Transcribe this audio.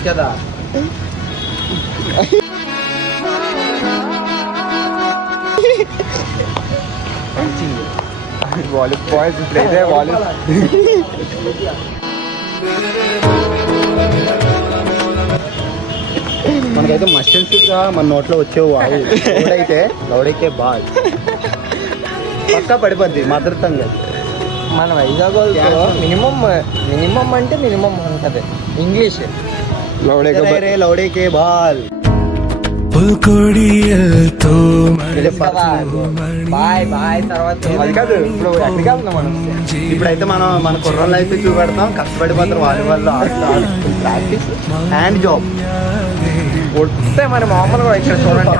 తెలుసు కదా. Volleyball boys ఇప్పుడైతే వాలీబాల్ మనకైతే మస్టర్డ్ షూట్ మన నోట్లో వచ్చేవు లౌడైతే బాల్ పక్కా పడిపోద్ది మదర్తంగా. మన వైజాగ్ మినిమం అంటే మినిమం ఉంటుంది ఇంగ్లీష్. లౌడేకే బాల్ బాయ్ బాయ్ తర్వాత అది కాదు. ఇప్పుడు ఎక్కడికి వెళ్తున్నాం మనం? ఇప్పుడైతే మన కుర్రోళ్ళు అయితే చూపెడతాం, కష్టపడిపోతారు వాలీబాల్లో ప్రాక్టీస్ హ్యాండ్ జాబ్ వస్తే మన మామూలుగా ఇక్కడ చూడండి.